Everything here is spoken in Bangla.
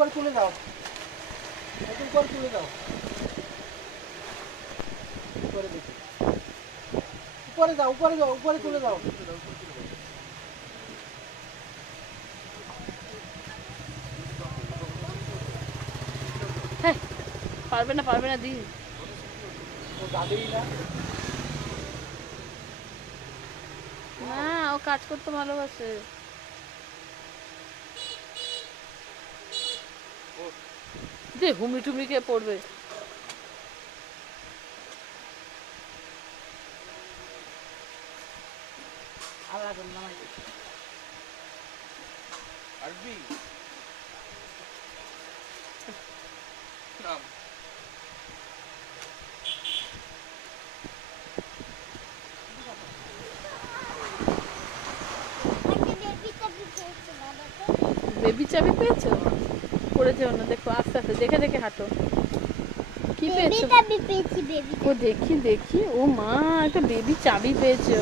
উপরে তুলে দাও, একটু উপরে তুলে দাও, উপরে দেখি, উপরে দাও, উপরে দাও, উপরে তুলে দাও। হ্যাঁ, পারবে না দি। ও যাবেই না। না, ও কাজ করতে ভালোবাসে। যে হুমড়ি টুমড়ি খেয়ে পড়বে। আল্লাহ করে নামাই দে। আসবি নাম বেবি চাবি পেয়েছো? পড়ে যেও না, দেখো আস্তে আস্তে দেখে দেখে হাঁটো। কি পেয়েছো? ও দেখি, ও মা, একটা বেবি চাবি পেয়েছো।